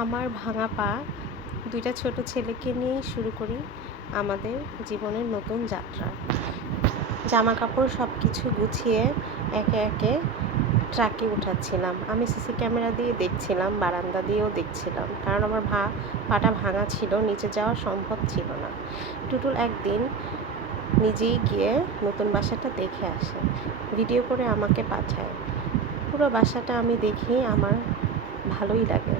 আমার ভাঙা পা দুইটা ছোট ছেলেকে নিয়েই শুরু করি আমাদের জীবনের নতুন যাত্রা। জামা কাপড় সব কিছু গুছিয়ে একে একে ট্রাকে উঠাচ্ছিলাম। আমি সিসি ক্যামেরা দিয়ে দেখছিলাম, বারান্দা দিয়েও দেখছিলাম। কারণ আমার ভা, পাটা ভাঙা ছিল, নিচে যাওয়া সম্ভব ছিল না। টুটুল একদিন নিজেই গিয়ে নতুন বাসাটা দেখে আসে, ভিডিও করে আমাকে পাঠায়। পুরো বাসাটা আমি দেখি, আমার ভালোই লাগে।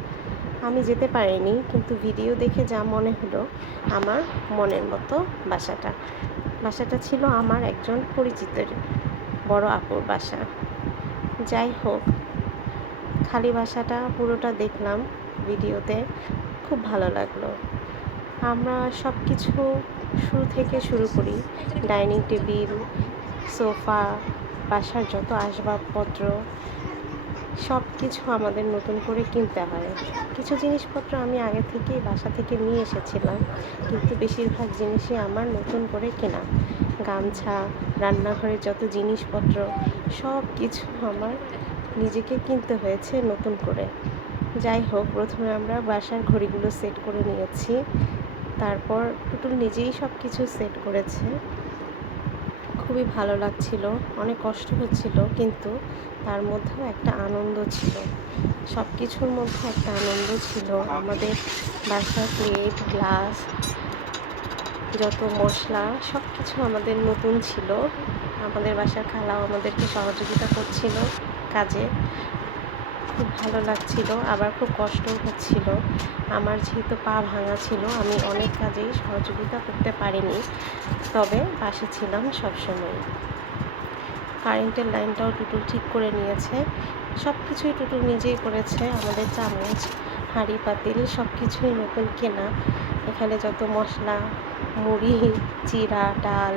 আমি যেতে পারিনি, কিন্তু ভিডিও দেখে যা মনে হলো, আমার মনের মতো বাসাটা। বাসাটা ছিল আমার একজন পরিচিতের বড় আপুর বাসা। যাই হোক, খালি বাসাটা পুরোটা দেখলাম ভিডিওতে, খুব ভালো লাগল। আমরা সব কিছু শুরু থেকে শুরু করি। ডাইনিং টেবিল, সোফা, বাসার যত আসবাবপত্র সব কিছু আমাদের নতুন করে কিনতে হয়। কিছু জিনিসপত্র আমি আগে থেকেই বাসা থেকে নিয়ে এসেছিলাম, কিন্তু বেশিরভাগ জিনিসই আমার নতুন করে কেনা। গামছা, রান্নাঘরের যত জিনিসপত্র সব কিছু আমার নিজেকে কিনতে হয়েছে নতুন করে। যাই হোক, প্রথমে আমরা বাসার ঘড়িগুলো সেট করে নিয়েছি। তারপর টুটুল নিজেই সব কিছু সেট করেছে। খুবই ভালো লাগছিল, অনেক কষ্ট হচ্ছিল, কিন্তু তার মধ্যেও একটা আনন্দ ছিল। সব কিছুর মধ্যে একটা আনন্দ ছিল। আমাদের বাসার প্লেট, গ্লাস, যত মশলা সব কিছু আমাদের নতুন ছিল। আমাদের বাসার খালাও আমাদেরকে সহযোগিতা করছিল কাজে। খুব ভালো লাগছিল, আবার খুব কষ্টও হচ্ছিল। আমার যেহেতু পা ভাঙা ছিল, আমি অনেক কাজেই সহযোগিতা করতে পারিনি, তবে পাশে ছিলাম সবসময় কারেন্টের লাইনটাও টুটুল ঠিক করে নিয়েছে সব কিছুই টুটুল নিজেই করেছে, আমাদের চামচ, হাঁড়ি, পাতিল সব কিছুই নতুন কেনা। এখানে যত মশলা, মুড়ি, চিরা, ডাল,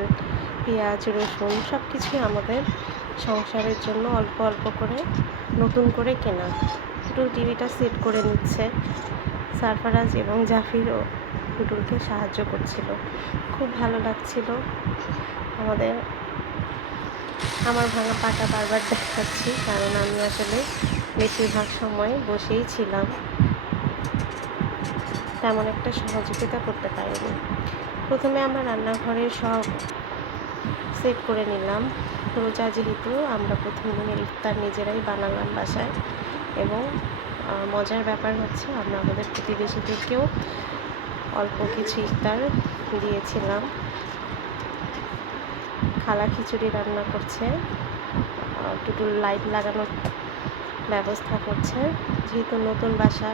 পেঁয়াজ, রসুন সব কিছুই আমাদের সংসারের জন্য অল্প অল্প করে নতুন করে কেনা। টুটুল টিভিটা সেট করে নিচ্ছে সারফারাজ এবং জাফিরও টুটুলকে সাহায্য করছিল। খুব ভালো লাগছিল। আমাদের, আমার ভাঙা পাটা বারবার দেখাচ্ছি, কারণ আমি আসলে বেশিরভাগ সময় বসেই ছিলাম। তেমন একটা সহযোগিতা করতে পারিনি। প্রথমে আমার রান্নাঘরের সব সেট করে নিলাম। রোজা যেহেতু আমরা প্রথম দিনের ইফতার নিজেরাই বানালাম বাসায় এবং মজার ব্যাপার হচ্ছে আমরা আমাদের প্রতিবেশীদেরকেও অল্প কিছু ইফতার দিয়েছিলাম। খালা খিচুড়ি রান্না করছে টুটুল লাইট লাগানোর ব্যবস্থা করছে। যেহেতু নতুন বাসা,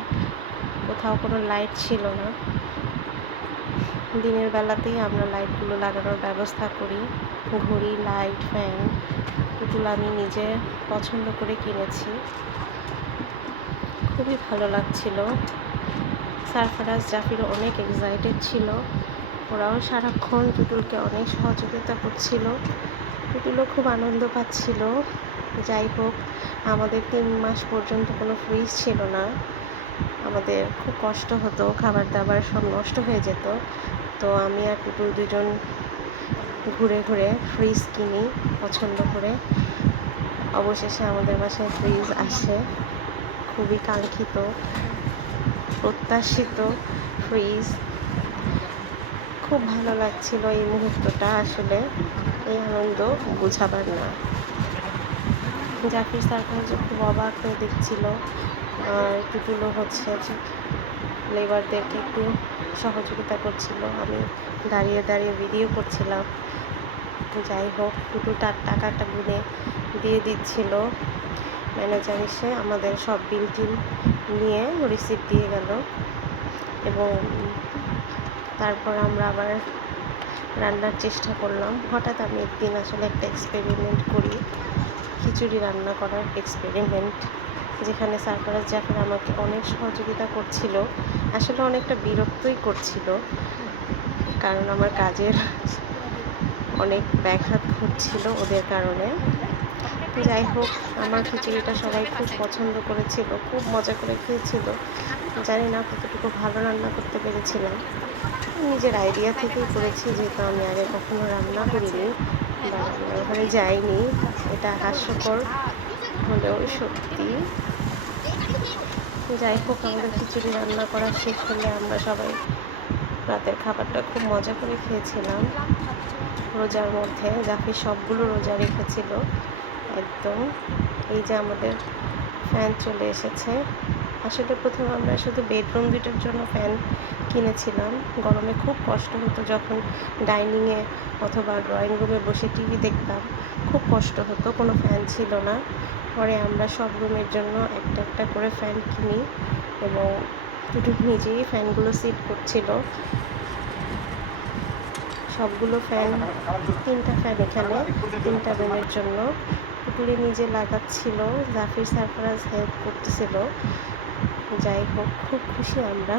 কোথাও কোনো লাইট ছিল না। দিনের বেলাতেই আমরা লাইটগুলো লাগানোর ব্যবস্থা করি। ঘড়ি, লাইট, ফ্যান এগুলো আমি নিজে পছন্দ করে কিনেছি। খুবই ভালো লাগছিল। সারফারাজ জাফিরও অনেক এক্সাইটেড ছিল। ওরাও সারাক্ষণ টুটুলকে অনেক সহযোগিতা করছিল। টুটুলও খুব আনন্দ পাচ্ছিল। যাই হোক, আমাদের তিন মাস পর্যন্ত কোনো ফ্রিজ ছিল না। আমাদের খুব কষ্ট হতো, খাবার দাবার সব নষ্ট হয়ে যেত। তো আমি আর টুটুল দুজন ঘুরে ঘুরে ফ্রিজ কিনি, পছন্দ করে। অবশেষে আমাদের বাসায় ফ্রিজ আসে। খুবই কাঙ্ক্ষিত, প্রত্যাশিত ফ্রিজ খুব ভালো লাগছিল এই মুহূর্তটা আসলে। এই আনন্দ বোঝাবার না। জাফির সার্কাস খুব অবাক হয়ে দেখছিল। আর টুটুলো হচ্ছে লেবারদেরকে একটু সহযোগিতা করছিল, আমি দাঁড়িয়ে দাঁড়িয়ে ভিডিও করছিলাম। যাই হোক, টুটু তার টাকাটা গুনে দিয়ে দিচ্ছিল। ম্যানেজার এসে আমাদের সব বিল টিল নিয়ে রিসিপ্ট দিয়ে গেল এবং তারপর আমরা আবার রান্নার চেষ্টা করলাম। হঠাৎ আমি একদিন আসলে একটা এক্সপেরিমেন্ট করি, খিচুড়ি রান্না করার এক্সপেরিমেন্ট যেখানে সারফরাজ জাফর আমাকে অনেক সহযোগিতা করছিল। আসলে অনেকটা বিরক্তই করছিল, কারণ আমার কাজের অনেক ব্যাঘাত ঘটছিল ওদের কারণে। যাই হোক, আমার খিচুড়িটা সবাই খুব পছন্দ করেছিল, খুব মজা করে খেয়েছিল। জানি না কতটুকু ভালো রান্না করতে পেরেছিলাম। নিজের আইডিয়া থেকেই করেছি, যেহেতু আমি আগে কখনো রান্না করিনি বা রান্নাঘরে যাইনি, এটা হাস্যকর হলেও সত্যি। যাই হোক, আমাদের খিচুড়ি রান্না করা শেষ হলে আমরা সবাই রাতের খাবারটা খুব মজা করে খেয়েছিলাম। রোজার মধ্যে জাফি সবগুলো রোজা রেখেছিল, একদম। এই যে আমাদের ফ্যান চলে এসেছে। আসলে প্রথমে আমরা শুধু বেডরুম দুটার জন্য ফ্যান কিনেছিলাম। গরমে খুব কষ্ট হতো যখন ডাইনিংয়ে অথবা ড্রয়িং রুমে বসে টিভি দেখতাম। খুব কষ্ট হতো, কোনো ফ্যান ছিল না। পরে আমরা সব রুমের জন্য একটা একটা করে ফ্যান কিনি এবং টুটু নিজেই ফ্যানগুলো সিট করছিল। সবগুলো ফ্যান, তিনটা ফ্যান এখানে, তিনটা রুমের জন্য। পুকুরে নিজে লাগাচ্ছিল, জাফির সারফরাজ হেল্প করতেছিল। যাই হোক, খুব খুশি আমরা।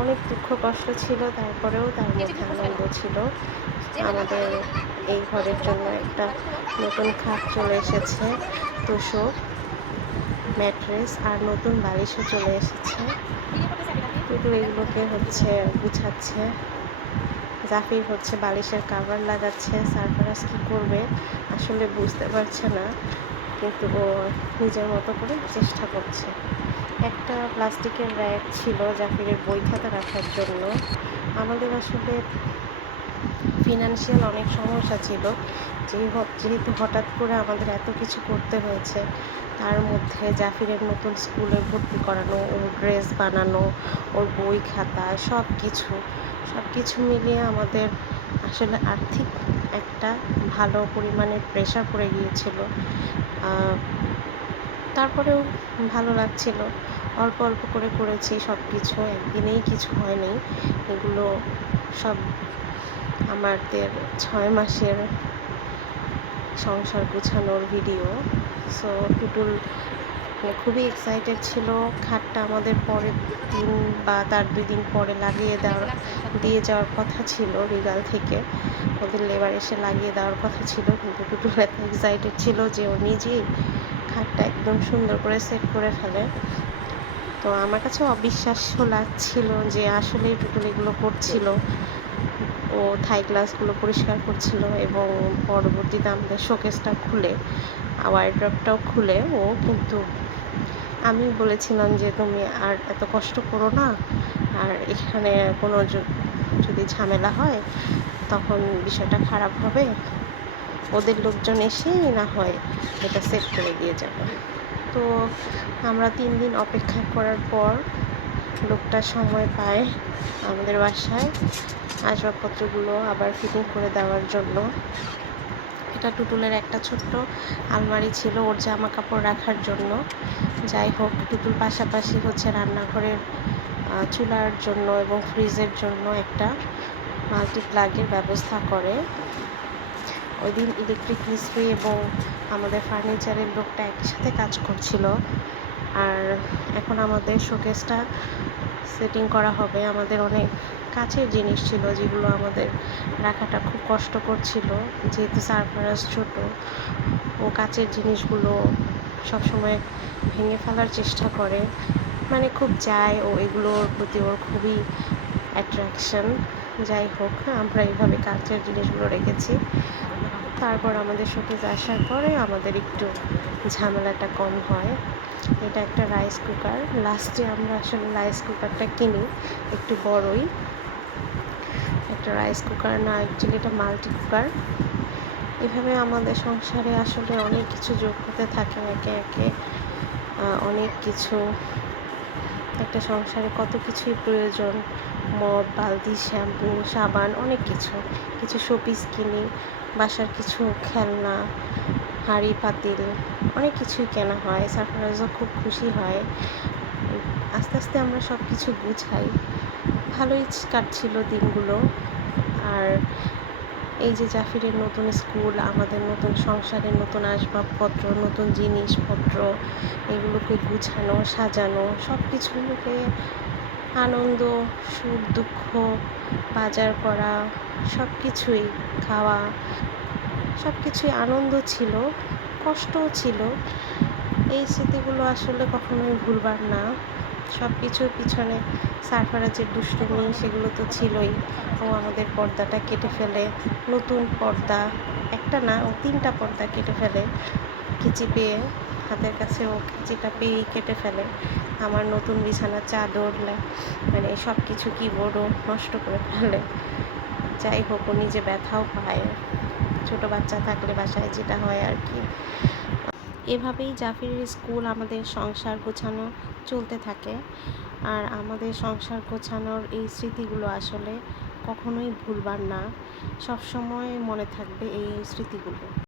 অনেক দুঃখ কষ্ট ছিল তারপরেও তার মধ্যে আনন্দ ছিল। আমাদের এই ঘরের জন্য একটা নতুন খাট চলে এসেছে তোষক ম্যাট্রেস আর নতুন বালিশও চলে এসেছে। কিন্তু এগুলোকে হচ্ছে গুছাচ্ছে। জাফির হচ্ছে বালিশের কাভার লাগাচ্ছে সারফারাজ কী করবে আসলে বুঝতে পারছে না কিন্তু ও নিজের মতো করে চেষ্টা করছে। একটা প্লাস্টিকের র্যাক ছিল জাফিরের বই খাতা রাখার জন্য। আমাদের আসলে ফিনান্সিয়াল অনেক সমস্যা ছিল। যেহেতু হঠাৎ করে আমাদের এত কিছু করতে হয়েছে, তার মধ্যে জাফিরের নতুন স্কুলে ভর্তি করানো, ওর ড্রেস বানানো, ওর বই খাতা সব কিছু সব কিছু মিলিয়ে আমাদের আসলে আর্থিক একটা ভালো পরিমাণের প্রেশার পড়ে গিয়েছিল। তারপরেও ভালো লাগছিল। অল্প অল্প করে করেছি সব কিছু একদিনেই কিছু হয়নি। এগুলো সব আমাদের ছয় মাসের সংসার গুছানোর ভিডিও সো টুটুল মানে খুবই এক্সাইটেড ছিল। খাটটা আমাদের পরের দিন বা তার দুই দিন পরে লাগিয়ে দেওয়ার, দিয়ে যাওয়ার কথা ছিল রিগাল থেকে। ওদের লেবার এসে লাগিয়ে দেওয়ার কথা ছিল, কিন্তু টুটুল এত এক্সাইটেড ছিল যে ও নিজেই খাটটা একদম সুন্দর করে সেট করে ফেলে। তো আমার কাছে অবিশ্বাস্য লাগছিল যে আসলে টুটুল এগুলো করছিল। ও থাই গ্লাসগুলো পরিষ্কার করছিল এবং পরবর্তীতে আমাদের শোকেসটা খুলে ওয়ার্ড্রপটাও খুলে। ও কিন্তু আমি বলেছিলাম যে, তুমি আর এত কষ্ট করো না। আর এখানে কোনো যদি ঝামেলা হয়, তখন বিষয়টা খারাপ হবে। ওদের লোকজন এসেই না হয় এটা সেট করে দিয়ে যাবে। তো আমরা তিন দিন অপেক্ষা করার পর লোকটা সময় পায় আমাদের বাসায় আসবাবপত্রগুলো আবার ফিটিং করে দেওয়ার জন্য। এটা টুটুলের একটা ছোট্ট আলমারি ছিল ওর জামা কাপড় রাখার জন্য। যাই হোক, টুটুল পাশাপাশি হচ্ছে রান্নাঘরের চুলার জন্য এবং ফ্রিজের জন্য একটা মাল্টি প্লাগের ব্যবস্থা করে। ওই দিন ইলেকট্রিক মিস্ত্রি এবং আমাদের ফার্নিচারের লোকটা একসাথে কাজ করছিল। আর এখন আমাদের শোকেসটা সেটিং করা হবে। আমাদের অনেক কাছের জিনিস ছিল যেগুলো আমাদের রাখাটা খুব কষ্টকর ছিল যেহেতু সারফারাস ছোট, ও কাচের জিনিসগুলো সবসময় ভেঙে ফেলার চেষ্টা করে। মানে খুব যায় ও এগুলোর প্রতি ওর খুবই অ্যাট্রাকশন যাই হোক, আমরা এইভাবে কাচের জিনিসগুলো রেখেছি। তারপর আমাদের শোকেজ আসার পরে আমাদের একটু ঝামেলাটা কম হয়। এটা একটা রাইস কুকার লাস্টে আমরা আসলে রাইস কুকারটা কিনি, একটু বড়ই। একটা রাইস কুকার না অ্যাকচুয়ালি এটা মাল্টি কুকার এভাবে আমাদের সংসারে আসলে অনেক কিছু যোগ হতে থাকে একে একে। অনেক কিছু। একটা সংসারে কত কিছুই প্রয়োজন। মদ, বালতি, শ্যাম্পু, সাবান, অনেক কিছু। কিছু শোপিস কিনি, বাসার কিছু খেলনা হাঁড়ি পাতিল, অনেক কিছুই কেনা হয়। সারফরাজও খুব খুশি হয়। আস্তে আস্তে আমরা সব কিছু গুছাই ভালোই কাটছিল দিনগুলো। আর এই যে জাফিরের নতুন স্কুল, আমাদের নতুন সংসারের নতুন আসবাবপত্র, নতুন জিনিসপত্র, এগুলোকে গুছানো, সাজানো সব কিছু মিলে আনন্দ, সুখ, দুঃখ, বাজার করা সব কিছুই খাওয়া সব কিছুই আনন্দ ছিল, কষ্টও ছিল। এই স্মৃতিগুলো আসলে কখনোই ভুলবার না। সব কিছুর পিছনে সারফারাজের দুষ্টুমি সেগুলো তো ছিলই। ও আমাদের পর্দাটা কেটে ফেলে, নতুন পর্দা, একটা না, ও তিনটা পর্দা কেটে ফেলে কিচি পেয়ে, হাতের কাছে ও কিচিটা পেয়েই কেটে ফেলে। আমার নতুন বিছানার চাদর মানে সব কিছু কিবোর্ডও নষ্ট করে ফেলে যাই হোক, ও নিজে ব্যথাও পায়। ছোট বাচ্চা থাকলে বাসায় যেটা হয় আর কি। এভাবেই জাফিরের স্কুল আমাদের সংসার গোছানো চলতে থাকে। আর আমাদের সংসার গোছানোর এই স্মৃতিগুলো আসলে কখনোই ভুলবার না। সবসময় মনে থাকবে এই স্মৃতিগুলো।